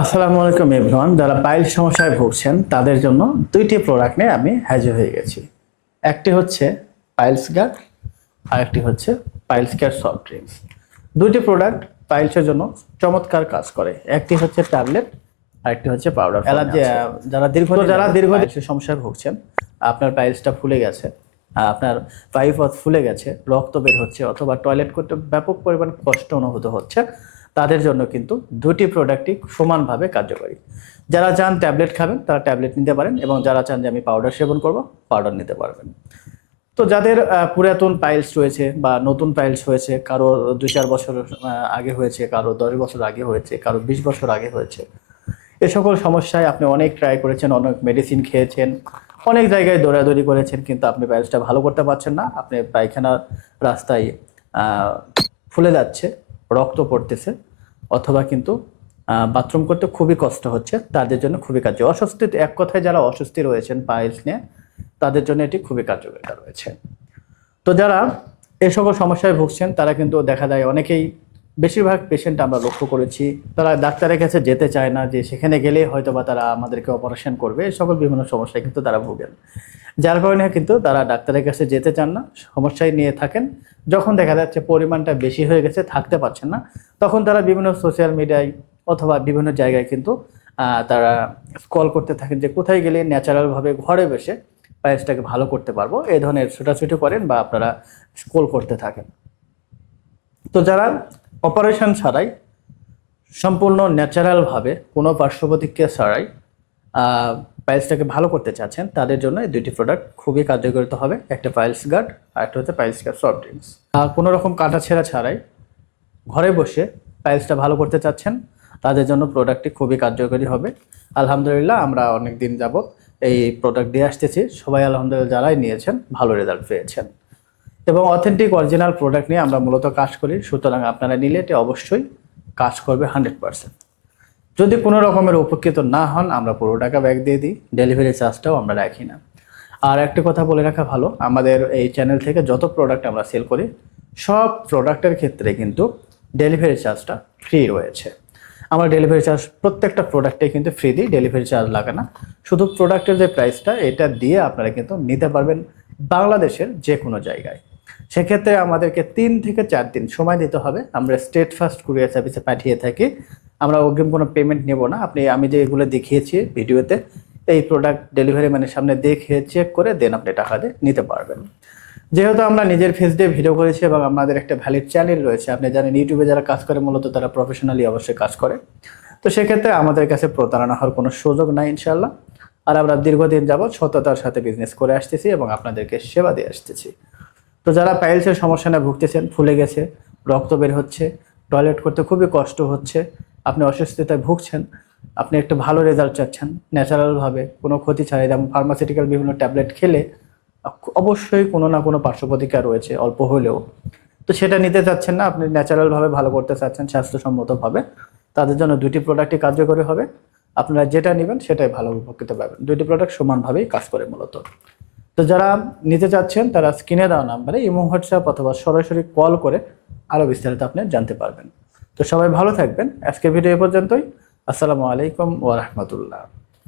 আসসালামু আলাইকুম এভরিওয়ান, যারা পাইলস সমস্যায় ভুগছেন তাদের জন্য দুইটি প্রোডাক্ট নিয়ে আমি হাজির হয়ে গেছি। একটি হচ্ছে পাইলস গার্ড আর একটি হচ্ছে পাইলস কেয়ার সফট ড্রিঙ্কস। দুইটি প্রোডাক্ট পাইলসের জন্য চমৎকার কাজ করে। একটি হচ্ছে ট্যাবলেট আর একটি হচ্ছে পাউডার। যারা দীর্ঘদিন সমস্যায় ভুগছেন, আপনার পাইলসটা ফুলে গেছে, আপনার পাইপ ফুলে গেছে, রক্ত বের হচ্ছে অথবা টয়লেট করতে ব্যাপক পরিমাণ কষ্ট অনুভূত হচ্ছে, তাদের জন্য কিন্তু দুটি প্রোডাক্টই সমানভাবে কার্যকরী। যারা চান ট্যাবলেট খাবেন তারা ট্যাবলেট নিতে পারেন, এবং যারা চান যে আমি পাউডার সেবন করব, পাউডার নিতে পারবেন। তো যাদের পুরাতন পাইলস রয়েছে বা নতুন পাইলস হয়েছে, কারো 2-4 বছর আগে হয়েছে, কারো 10 বছর আগে হয়েছে, কারো 20 বছর আগে হয়েছে, এ সকল সমস্যায় আপনি অনেক ট্রাই করেছেন, অনেক মেডিসিন খেয়েছেন, অনেক জায়গায় দৌড়াদৌড়ি করেছেন, কিন্তু আপনি পাইলসটা ভালো করতে পারছেন না। আপনি পায়খানার রাস্তায় ফুলে যাচ্ছে, রক্ত পড়তেছে, অথবা কিন্তু বাথরুম করতে খুবই কষ্ট হচ্ছে, তাদের জন্য খুবই কার্যকর। অস্বস্তি, এক কথায় যারা অস্বস্তি রয়েছেন পাইলস নিয়ে, তাদের জন্য এটি খুবই কার্যকারিতা রয়েছে। তো যারা এই সকল সমস্যায় ভুগছেন তারা কিন্তু দেখা যায় অনেকেই, বেশিরভাগ পেশেন্ট আমরা লক্ষ্য করেছি, তারা ডাক্তারের কাছে যেতে চায় না, যে সেখানে গেলে হয়তো বা তারা আমাদেরকে অপারেশন করবে, এই সকল বিভিন্ন সমস্যায় কিন্তু তারা ভোগেন। যার কারণে কিন্তু তারা ডাক্তারের কাছে যেতে চান না, সমস্যায় নিয়ে থাকেন। যখন দেখা যাচ্ছে পরিমাণটা বেশি হয়ে গেছে, থাকতে পারছেন না, তখন তারা বিভিন্ন সোশ্যাল মিডিয়ায় অথবা বিভিন্ন জায়গায় কিন্তু তারা স্ক্রল করতে থাকেন যে কোথায় গেলে ন্যাচারালভাবে ঘরে বসে পায়েসটাকে ভালো করতে পারবো, এই ধরনের ছোটাছুটি করেন বা আপনারা স্ক্রল করতে থাকেন। তো যারা অপারেশন ছাড়াই সম্পূর্ণ ন্যাচারালভাবে কোনো পার্শ্ব প্রতিক্রিয়া ছাড়াই পাইলসটাকে ভালো করতে চাচ্ছেন, তাদের জন্য এই দুইটি প্রোডাক্ট খুবই কার্যকরিত হবে। একটা পাইলস গার্ড আর একটা হচ্ছে পাইলস গার্ড সফট ড্রিঙ্কস। কোনো রকম কাটা ছেঁড়া ছাড়াই ঘরে বসে পাইলসটা ভালো করতে চাচ্ছেন, তাদের জন্য প্রোডাক্টটি খুবই কার্যকরী হবে। আলহামদুলিল্লাহ, আমরা অনেক দিন যাবত এই প্রোডাক্ট দিয়ে আসতেছি, সবাই আলহামদুলিল্লাহ যারাই নিয়েছেন ভালো রেজাল্ট পেয়েছেন, এবং অথেন্টিক অরিজিনাল প্রোডাক্ট নিয়ে আমরা মূলত কাজ করি। সুতরাং আপনারা নিলে এটি অবশ্যই কাজ করবে 100%। যদি কোনো রকমের উপকৃত না হন, আমরা পুরো টাকা ব্যাক দিয়ে দিই, ডেলিভারি চার্জটাও আমরা রাখি না। আর একটা কথা বলে রাখা ভালো, আমাদের এই চ্যানেল থেকে যত প্রোডাক্ট আমরা সেল করি, সব প্রোডাক্টের ক্ষেত্রে কিন্তু ডেলিভারি চার্জটা ফ্রি রয়েছে। আমরা ডেলিভারি চার্জ প্রত্যেকটা প্রোডাক্টে কিন্তু ফ্রি দিই, ডেলিভারি চার্জ লাগে না। শুধু প্রোডাক্টের যে প্রাইসটা, এটা দিয়ে আপনারা কিন্তু নিতে পারবেন বাংলাদেশের যে কোনো জায়গায়। সেক্ষেত্রে আমাদেরকে 3 থেকে 4 দিন সময় দিতে হবে। আমরা স্টেট ফার্স্ট কুরিয়ার সার্ভিসে পাঠিয়ে থাকি। আমরা অগ্রিম কোনো পেমেন্ট নেব না। আমি যে এগুলো দেখিয়েছি ভিডিওতে, এই প্রোডাক্ট ডেলিভারি ম্যানের সামনে দেখে চেক করে দেন আপনি টাকা দিয়ে নিতে পারবেন। যেহেতু আমরা নিজের ফেস দিয়ে ভিডিও করেছি এবং আমাদের একটা ভ্যালিড চ্যানেল রয়েছে, আপনি জানেন ইউটিউবে যারা কাজ করে মূলত তারা প্রফেশনালি অবশ্যই কাজ করে, তো সেক্ষেত্রে আমাদের কাছে প্রতারণা হওয়ার কোনো সুযোগ নাই ইনশাল্লাহ। আর আমরা দীর্ঘদিন যাবৎ সততার সাথে বিজনেস করে আসতেছি এবং আপনাদেরকে সেবা দিয়ে আসতেছি। তো যারা পাইলসের সমস্যা নিয়ে ভুগতেছেন, ফুলে গেছে, রক্ত বের হচ্ছে, টয়লেট করতে খুবই কষ্ট হচ্ছে, আপনি অস্বস্তিতায় ভুগছেন, আপনি একটু ভালো রেজাল্ট চাচ্ছেন ন্যাচারালভাবে, কোনো ক্ষতি ছাড়াই, যেমন ফার্মাসিউটিক্যাল বিভিন্ন ট্যাবলেট খেলে অবশ্যই কোনো না কোনো পার্শ্ব প্রতিক্রিয়া রয়েছে অল্প হলেও, তো সেটা নিতে চাচ্ছেন না, আপনি ন্যাচারালভাবে ভালো করতে চাচ্ছেন স্বাস্থ্যসম্মতভাবে, তাদের জন্য দুটি প্রোডাক্টই কার্যকরী হবে। আপনারা যেটা নেবেন সেটাই ভালো উপকৃত পাবেন। দুটি প্রোডাক্ট সমানভাবেই কাজ করে মূলত। তো যারা নিতে চাচ্ছেন তারা স্ক্রিনে দেওয়া নাম্বারে ইমো, হোয়াটসঅ্যাপ অথবা সরাসরি কল করে আরও বিস্তারিত আপনি জানতে পারবেন। তো সবাই ভালো থাকবেন। আজকের ভিডিও এ পর্যন্তই। আসসালামু আলাইকুম ওয়া রাহমাতুল্লাহ।